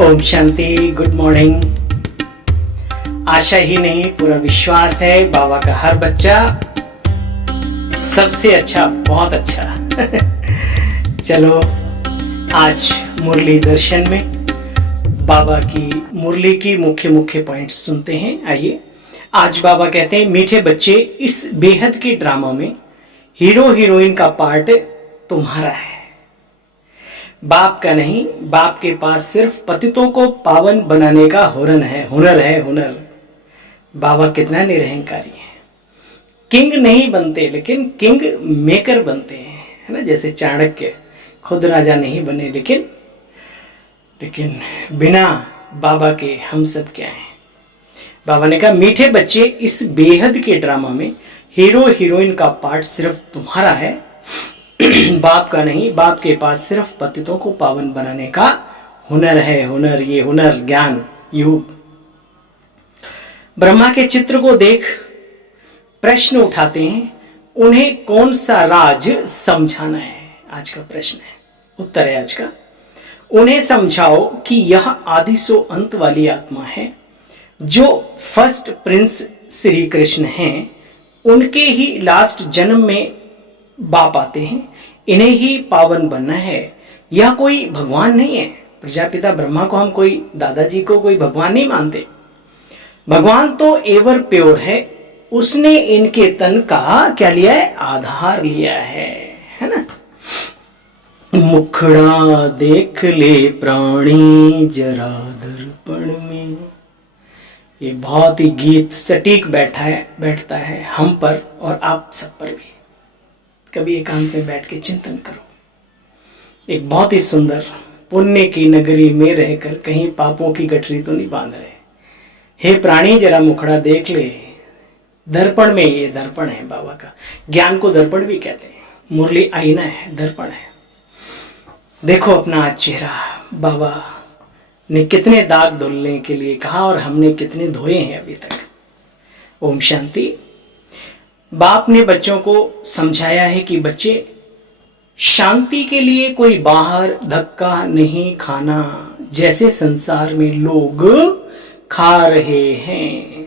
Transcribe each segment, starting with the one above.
Om Shanti. Good morning. आशा ही नहीं पूरा विश्वास है बाबा का हर बच्चा सबसे अच्छा, बहुत अच्छा। चलो आज मुरली दर्शन में बाबा की मुरली की मुख्य मुख्य पॉइंट्स सुनते हैं। आइए। आज बाबा कहते हैं, मीठे बच्चे, इस बेहद के ड्रामा में हीरो हीरोइन का पार्ट तुम्हारा है, बाप का नहीं। बाप के पास सिर्फ पतितों को पावन बनाने का हुनर है। बाबा कितना निरहंकारी है। किंग नहीं बनते लेकिन किंग मेकर बनते हैं, है ना। जैसे चाणक्य खुद राजा नहीं बने, लेकिन बिना बाबा के हम सब क्या हैं। बाबा ने कहा, मीठे बच्चे, इस बेहद के ड्रामा में हीरो हीरोइन का पार्ट सिर्फ तुम्हारा है, बाप का नहीं। बाप के पास सिर्फ पतितों को पावन बनाने का हुनर है। ये हुनर ज्ञान युग। ब्रह्मा के चित्र को देख प्रश्न उठाते हैं, उन्हें कौन सा राज समझाना है। आज का प्रश्न है, उत्तर है आज का। उन्हें समझाओ कि यह आदि सो अंत वाली आत्मा है, जो फर्स्ट प्रिंस श्री कृष्ण हैं। उनके ही लास्ट जन्म में बाप आते हैं, इन्हें ही पावन बनना है। यह कोई भगवान नहीं है। प्रजापिता ब्रह्मा को हम कोई, दादाजी को कोई भगवान नहीं मानते। भगवान तो एवर प्योर है। उसने इनके तन का क्या लिया है, आधार लिया है ना। मुखड़ा देख ले प्राणी जरा दर्पण में। ये बहुत ही गीत सटीक बैठता है हम पर और आप सब पर भी। कभी एकांत में बैठ के चिंतन करो। एक बहुत ही सुंदर, पुण्य की नगरी में रहकर कहीं पापों की गठरी तो नहीं बांध रहे। हे प्राणी, जरा मुखड़ा देख ले दर्पण में। ये दर्पण है बाबा का। ज्ञान को दर्पण भी कहते हैं। मुरली आईना है, दर्पण है। देखो अपना आज चेहरा। बाबा ने कितने दाग धुलने के लिए कहा और हमने कितने धोए हैं अभी तक। ओम शांति। बाप ने बच्चों को समझाया है कि बच्चे, शांति के लिए कोई बाहर धक्का नहीं खाना, जैसे संसार में लोग खा रहे हैं।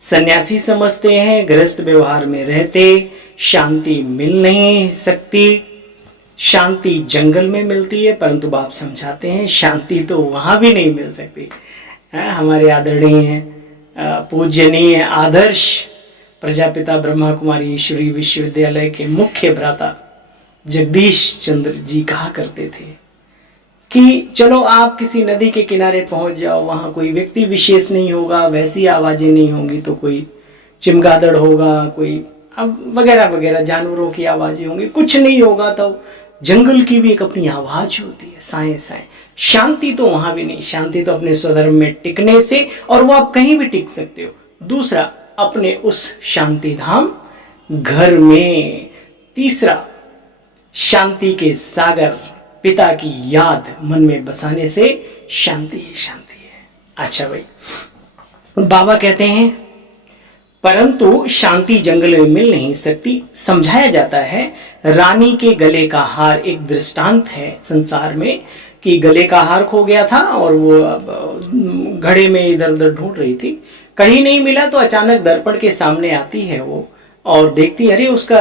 सन्यासी समझते हैं गृहस्थ व्यवहार में रहते शांति मिल नहीं सकती। शांति जंगल में मिलती है, परंतु बाप समझाते हैं शांति तो वहां भी नहीं मिल सकती। हमारे आदरणीय पूजनीय आदर्श प्रजापिता ब्रह्मा कुमारी ईश्वरी विश्वविद्यालय के मुख्य भ्राता जगदीश चंद्र जी कहा करते थे कि चलो आप किसी नदी के किनारे पहुंच जाओ, वहां कोई व्यक्ति विशेष नहीं होगा, वैसी आवाजें नहीं होंगी, तो कोई चिमगादड़ होगा, कोई अब वगैरह वगैरह जानवरों की आवाजें होंगी, कुछ नहीं होगा। तो जंगल की भी एक अपनी आवाज होती है, साए साए। शांति तो वहां भी नहीं। शांति तो अपने स्वधर्म में टिकने से, और वो आप कहीं भी टिक सकते हो। दूसरा, अपने उस शांति धाम घर में। तीसरा, शांति के सागर पिता की याद मन में बसाने से शांति ही शांति है। अच्छा भाई, बाबा कहते हैं, परंतु शांति जंगल में मिल नहीं सकती। समझाया जाता है, रानी के गले का हार एक दृष्टांत है संसार में, कि गले का हार खो गया था और वो घड़े में इधर उधर ढूंढ रही थी, कहीं नहीं मिला। तो अचानक दर्पण के सामने आती है वो और देखती, अरे उसका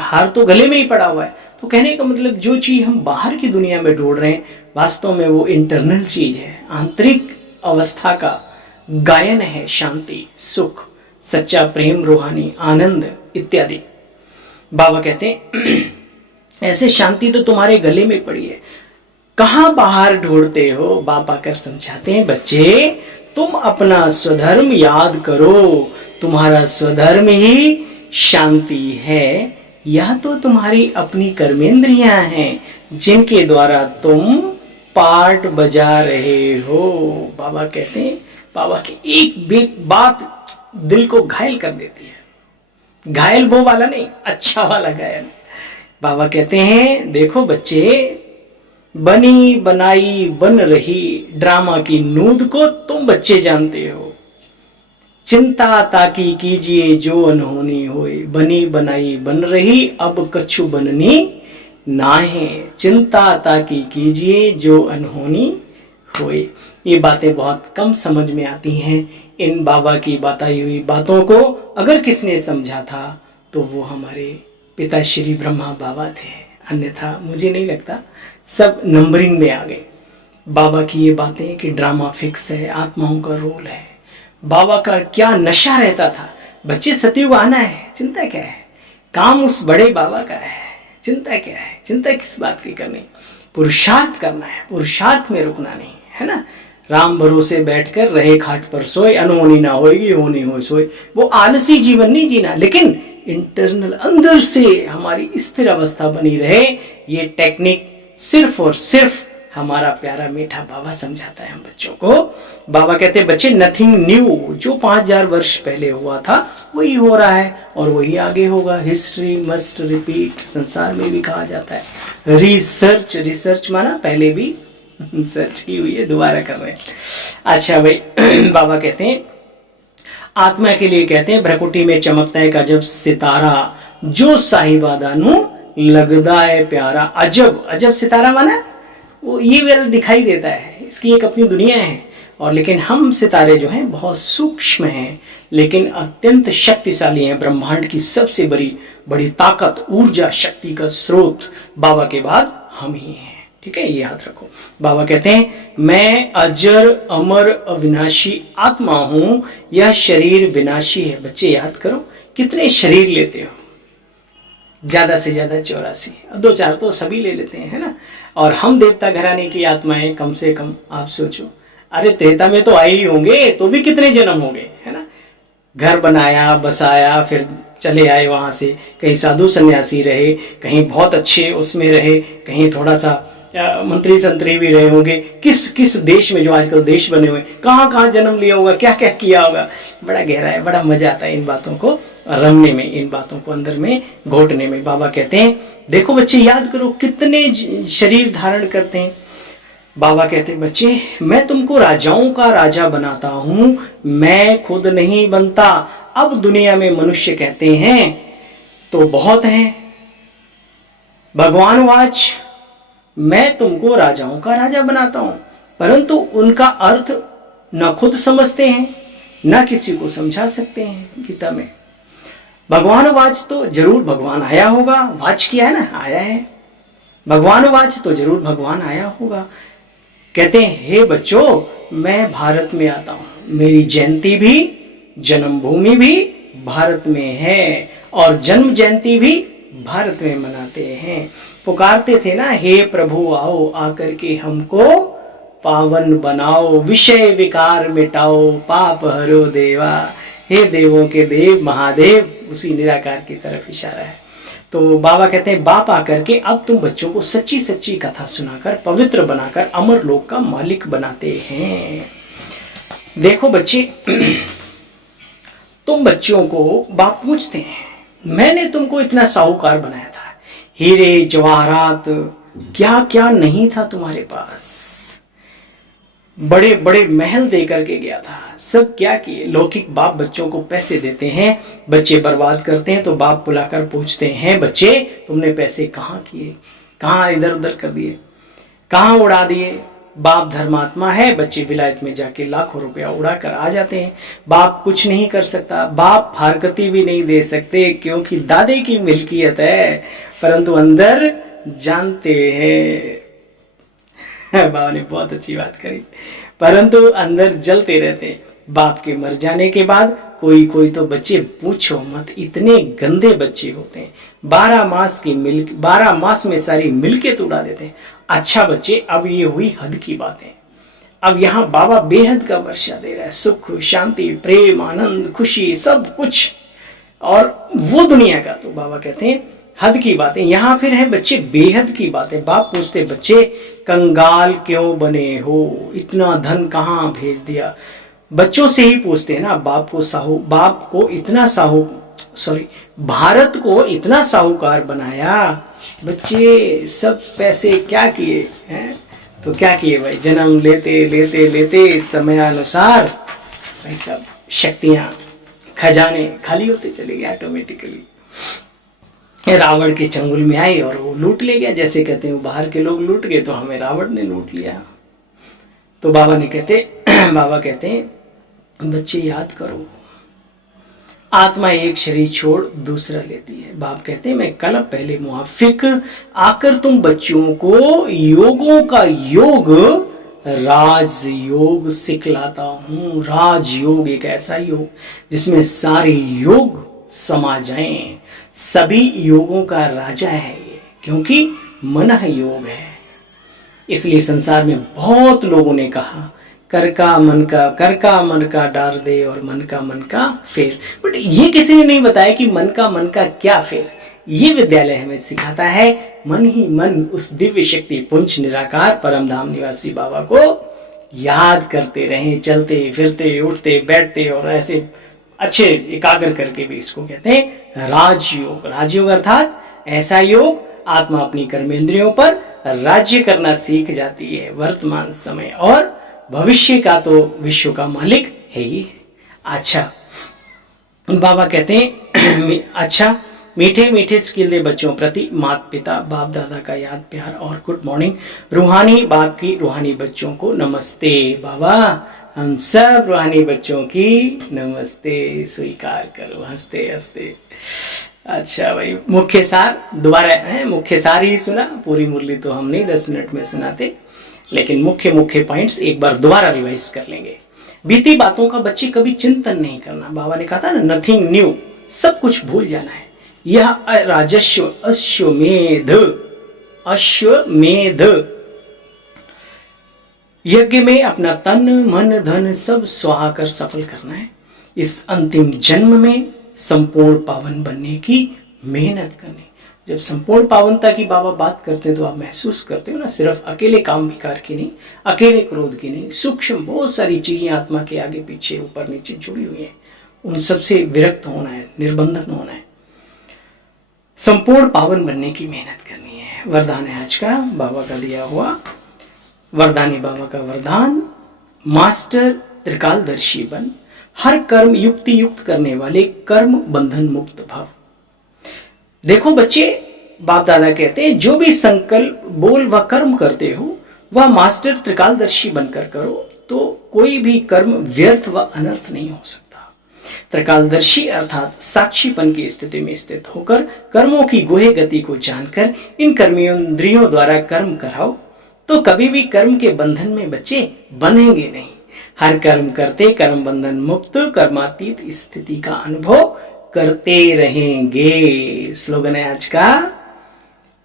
हार तो गले में ही पड़ा हुआ है। तो कहने का मतलब, जो चीज हम बाहर की दुनिया में ढूंढ रहे हैं, वास्तव में वो इंटरनल चीज है, आंतरिक अवस्था का गायन है। शांति, सुख, सच्चा प्रेम, रूहानी आनंद इत्यादि। बाबा कहते हैं, ऐसे शांति तो तुम्हारे गले में पड़ी है, कहां बाहर ढूंढते हो। बाप आकर समझाते हैं, बच्चे तुम अपना स्वधर्म याद करो। तुम्हारा स्वधर्म ही शांति है। यह तो तुम्हारी अपनी कर्मेंद्रियां हैं, जिनके द्वारा तुम पार्ट बजा रहे हो। बाबा कहते हैं, बाबा की एक बात दिल को घायल कर देती है। घायल वो वाला नहीं, अच्छा वाला घायल। बाबा कहते हैं, देखो बच्चे, बनी बनाई बन रही ड्रामा की नूद को तुम बच्चे जानते हो। चिंता ताकी कीजिए जो अनहोनी होए, बनी बनाई बन रही अब कछु बननी नाहे। चिंता ताकी कीजिए जो अनहोनी खोए। ये बातें बहुत कम समझ में आती हैं। इन बाबा की बताई हुई बातों को अगर किसने समझा था तो वो हमारे पिता श्री ब्रह्मा बाबा थे, अन्यथा मुझे नहीं लगता सब नंबरिंग में आ गए। बाबा की ये बातें कि ड्रामा फिक्स है, आत्माओं का रोल है, बाबा का क्या नशा रहता था। बच्चे सतयुग आना है, चिंता क्या है, काम उस बड़े बाबा का है, चिंता क्या है, चिंता किस बात की करनी, पुरुषार्थ करना है, पुरुषार्थ में रुकना नहीं है ना। राम भरोसे बैठकर रहे खाट पर सोए, अनहोनी ना होएगी होनी हो सोए। वो आलसी जीवन नहीं जीना, लेकिन इंटरनल अंदर से हमारी स्थिर अवस्था बनी रहे। ये टेक्निक सिर्फ और सिर्फ हमारा प्यारा मीठा बाबा समझाता है हम बच्चों को। बाबा कहते हैं बच्चे नथिंग न्यू, जो 5000 वर्ष पहले हुआ था वही हो रहा है और वही आगे होगा। हिस्ट्री मस्ट रिपीट, संसार में भी कहा जाता है। रिसर्च, रिसर्च माना पहले भी सर्च की हुई है, दोबारा कर रहे हैं। अच्छा भाई बाबा कहते हैं आत्मा के लिए कहते हैं भ्रकुटी में चमकता है अजब सितारा, जो साहिबादा नु लगदा है प्यारा। अजब, अजब सितारा माना वो ये वेल दिखाई देता है, इसकी एक अपनी दुनिया है। और लेकिन हम सितारे जो हैं बहुत सूक्ष्म हैं, लेकिन अत्यंत शक्तिशाली हैं। ब्रह्मांड की सबसे बड़ी ताकत, ऊर्जा, शक्ति का स्रोत बाबा के बाद हम ही हैं। ठीक है, ये याद रखो। बाबा कहते हैं मैं अजर अमर अविनाशी आत्मा हूं, यह शरीर विनाशी है। बच्चे याद करो कितने शरीर लेते हो, ज्यादा से ज्यादा 84, 2-4 तो सभी ले लेते हैं, है ना। और हम देवता घराने की आत्माएं कम से कम आप सोचो, अरे त्रेता में तो आए ही होंगे, तो भी कितने जन्म हो गए, है ना। घर बनाया, बसाया, फिर चले आए वहां से, कहीं साधु सन्यासी रहे, कहीं बहुत अच्छे उसमें रहे, कहीं थोड़ा सा मंत्री संतरी भी रहे होंगे। किस किस देश में, जो आजकल देश बने हुए, कहाँ कहाँ जन्म लिया होगा, क्या क्या किया होगा। बड़ा गहरा है, बड़ा मजा आता है इन बातों को रमने में, इन बातों को अंदर में घोटने में। बाबा कहते हैं देखो बच्चे याद करो कितने शरीर धारण करते हैं। बाबा कहते हैं बच्चे मैं तुमको राजाओं का राजा बनाता हूं, मैं खुद नहीं बनता। अब दुनिया में मनुष्य कहते हैं तो बहुत हैं। भगवान वाच मैं तुमको राजाओं का राजा बनाता हूं, परंतु उनका अर्थ न खुद समझते हैं न किसी को समझा सकते हैं। गीता में भगवान वाच तो जरूर भगवान आया होगा, वाच किया है ना, आया है। भगवान वाच तो जरूर भगवान आया होगा। कहते हैं हे बच्चों मैं भारत में आता हूं, मेरी जयंती भी, जन्मभूमि भी भारत में है और जन्म जयंती भी भारत में मनाते हैं। पुकारते थे ना हे प्रभु आओ आकर के हमको पावन बनाओ, विषय विकार मिटाओ, पाप हरो देवा। हे देवों के देव महादेव, उसी निराकार की तरफ इशारा है। तो बाबा कहते हैं बाप आकर के अब तुम बच्चों को सच्ची सच्ची कथा सुनाकर पवित्र बनाकर अमर लोक का मालिक बनाते हैं। देखो बच्चे तुम बच्चों को बाप पूछते हैं मैंने तुमको इतना साहूकार बनाया था, हीरे जवाहरात क्या क्या नहीं था तुम्हारे पास, बड़े बड़े महल दे करके गया था, सब क्या किए। लौकिक बाप बच्चों को पैसे देते हैं, बच्चे बर्बाद करते हैं, तो बाप बुलाकर पूछते हैं बच्चे तुमने पैसे कहाँ किए, कहाँ इधर उधर कर दिए, कहाँ उड़ा दिए। बाप धर्मात्मा है, बच्चे विलायत में जाके लाखों रुपया उड़ा कर आ जाते हैं। बाप कुछ नहीं कर सकता, बाप फारकती भी नहीं दे सकते क्योंकि दादे की मिल्कियत है, परंतु अंदर जानते हैं बाबा ने बहुत अच्छी बात करी, परंतु अंदर जलते रहते। बाप के मर जाने के बाद कोई कोई तो बच्चे पूछो मत, इतने गंदे बच्चे होते हैं, 12 मास में सारी मिल्कियत उड़ा देते हैं। अच्छा बच्चे अब ये हुई हद की बातें, अब यहाँ बाबा बेहद का वर्षा दे रहा है, सुख शांति प्रेम आनंद खुशी सब कुछ, और वो दुनिया का तो बाबा कहते हैं हद की बातें। यहाँ फिर है बच्चे बेहद की बातें। बाप पूछते बच्चे कंगाल क्यों बने हो, इतना धन कहाँ भेज दिया। बच्चों से ही पूछते हैं ना, बाप को इतना भारत को इतना साहूकार बनाया, बच्चे सब पैसे क्या किए हैं, तो क्या किए भाई, जन्म लेते लेते लेते समयानुसार भाई सब शक्तियां खजाने खाली होते चले गए ऑटोमेटिकली। रावण के चंगुल में आए और वो लूट ले गया, जैसे कहते हैं बाहर के लोग लूट गए तो हमें रावण ने लूट लिया। तो बाबा कहते हैं बच्चे याद करो, आत्मा एक शरीर छोड़ दूसरा लेती है। बाप कहते हैं मैं कल पहले मुआफिक आकर तुम बच्चों को योगों का योग राज योग सिखलाता हूं। राज योग एक ऐसा योग जिसमें सारे योग समा जाएं। सभी योगों का राजा है ये, क्योंकि मन योग है। इसलिए संसार में बहुत लोगों ने कहा कर का मन का डार दे और मन का फेर, बट ये किसी ने नहीं बताया कि मन का क्या फेर। ये विद्यालय हमें सिखाता है मन ही मन उस दिव्य शक्ति पुंज निराकार परम धाम निवासी बाबा को याद करते रहें, चलते फिरते उठते बैठते, और ऐसे अच्छे एकाग्र करके भी इसको कहते हैं राजयोग। राजयोग अर्थात ऐसा योग आत्मा अपनी कर्मेंद्रियों पर राज्य करना सीख जाती है। वर्तमान समय और भविष्य का तो विश्व का मालिक है ही। अच्छा, बाबा कहते हैं अच्छा मीठे मीठे स्किल दे बच्चों प्रति माता पिता बाप दादा का याद प्यार और गुड मॉर्निंग। रूहानी बाप की रूहानी बच्चों को नमस्ते। बाबा हम सब रूहानी बच्चों की नमस्ते स्वीकार करो हंसते हंसते। अच्छा भाई, मुख्य सार दोबारा है, मुख्य सार ही सुना, पूरी मुरली तो हम नहीं 10 मिनट में सुनाते, लेकिन मुख्य पॉइंट्स एक बार दोबारा रिवाइज कर लेंगे। बीती बातों का बच्चे कभी चिंतन नहीं करना। बाबा ने कहा था ना नथिंग न्यू, सब कुछ भूल जाना है। यह राजस्व अश्वमेध यज्ञ में अपना तन मन धन सब स्वाहा कर सफल करना है। इस अंतिम जन्म में संपूर्ण पावन बनने की मेहनत करनी। जब संपूर्ण पावनता की बाबा बात करते हैं तो आप महसूस करते हो ना, सिर्फ अकेले काम विकार की नहीं, अकेले क्रोध की नहीं, सूक्ष्म बहुत सारी चीजें आत्मा के आगे पीछे ऊपर नीचे जुड़ी हुई हैं। उन सबसे विरक्त होना है, निर्बंधन होना है, संपूर्ण पावन बनने की मेहनत करनी है। वरदान है आज का बाबा का दिया हुआ वरदानी बाबा का वरदान, मास्टर त्रिकालदर्शी बन, हर कर्म युक्ति युक्त करने वाले कर्म बंधन मुक्त भाव। देखो बच्चे, बाप दादा कहते हैं जो भी संकल्प बोल व कर्म करते हो वह मास्टर त्रिकालदर्शी बनकर करो, तो कोई भी कर्म व्यर्थ व अनर्थ नहीं हो सकता। त्रिकालदर्शी अर्थात साक्षीपन की स्थिति में स्थित होकर कर्मों की गुहे गति को जानकर इन कर्मेंद्रियों द्वारा कर्म कराओ, तो कभी भी कर्म के बंधन में बच्चे बंधेंगे नहीं। हर कर्म करते कर्म बंधन मुक्त कर्मातीत स्थिति का अनुभव करते रहेंगे। स्लोगन है आज का,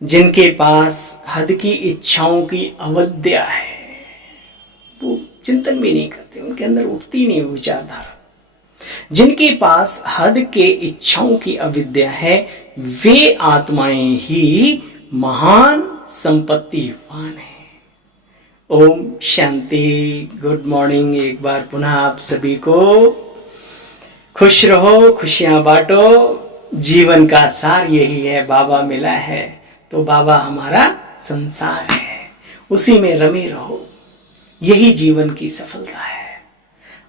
जिनके पास हद की इच्छाओं की अवद्या है, वो चिंतन भी नहीं करते, उनके अंदर उठती नहीं विचारधारा। जिनके पास हद के इच्छाओं की अविद्या है वे आत्माएं ही महान संपत्तिवान है। Om Shanti, good morning. एक बार पुनः आप सभी को खुश रहो, खुशियां बांटो। जीवन का सार यही है, बाबा मिला है तो बाबा हमारा संसार है, उसी में रमे रहो, यही जीवन की सफलता है।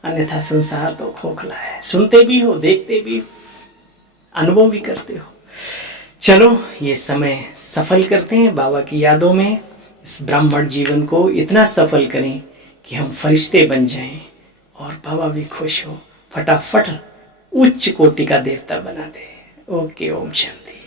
अन्यथा संसार तो खोखला है, सुनते भी हो, देखते भी हो, अनुभव भी करते हो। चलो ये समय सफल करते हैं बाबा की यादों में। इस ब्राह्मण जीवन को इतना सफल करें कि हम फरिश्ते बन जाएं और बाबा भी खुश हो, फटाफट उच्च कोटि का देवता बना दे। ओके, ओम शांति।